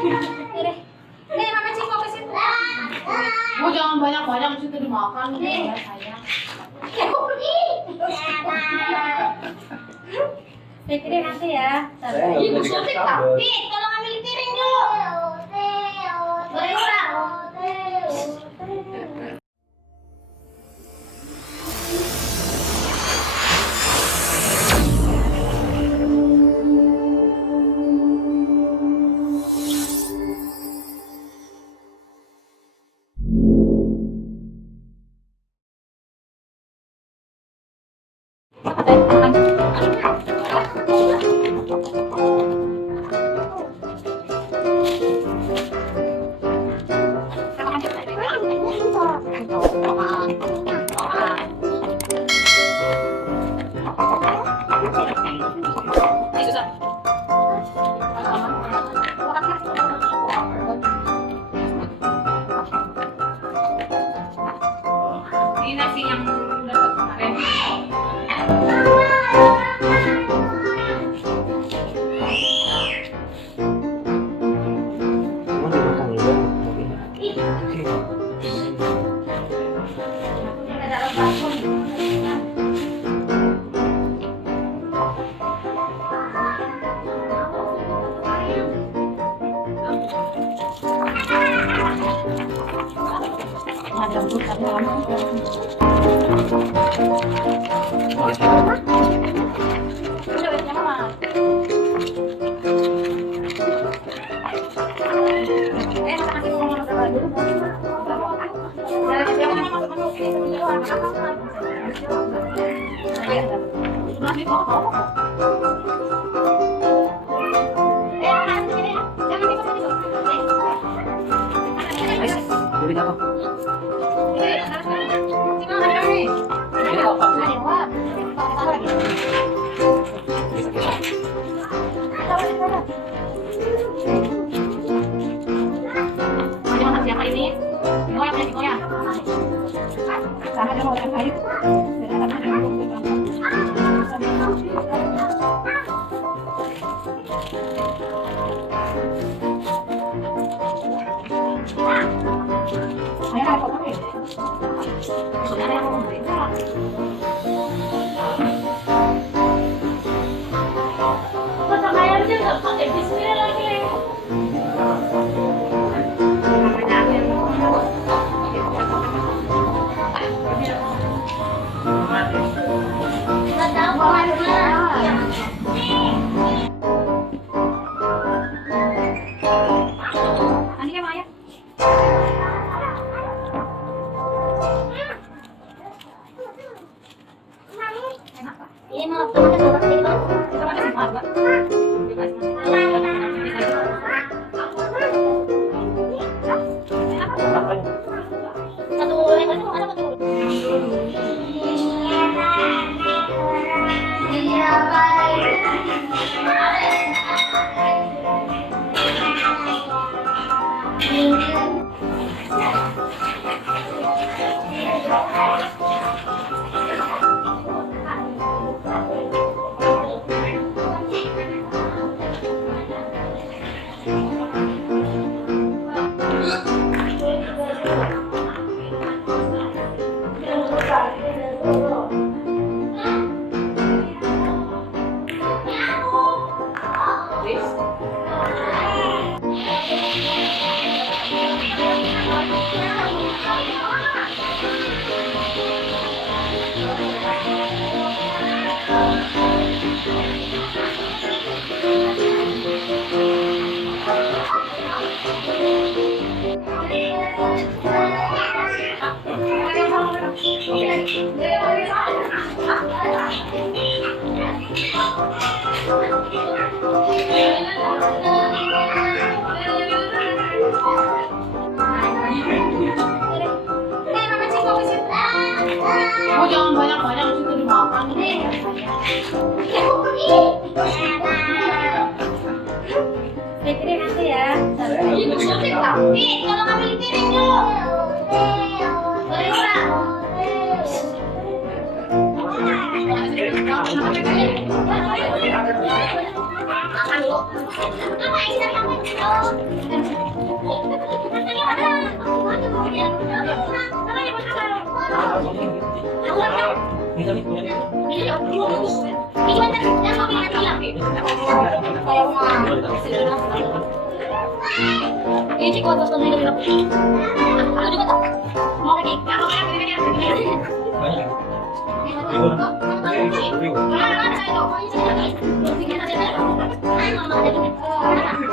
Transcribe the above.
Nih, Mama Ciko ke situ. Bu, jangan banyak-banyak di situ dimakan. Ya, sayang. Pikirin nanti ya. Ibu suntik tapi Tolong ambil piring dulu. Berurang. Ini nasi yang dapat kemarin. Masak ayamnya nggak pakai bismillah lagi. Nggak tahu kemana. Ani kan Maya? Ini mau tomat ini mau. Satu lemon itu mana satu? Oh, jangan banyak-banyak di situ dimakan. Pikirin nanti ya. Ibu suntik tapi tolong ambil piring dulu. Berurang. Makan dulu. Apa yang kita makan? Ini kok terus minum. Aku juga tak. Mau lagi. Mama, saya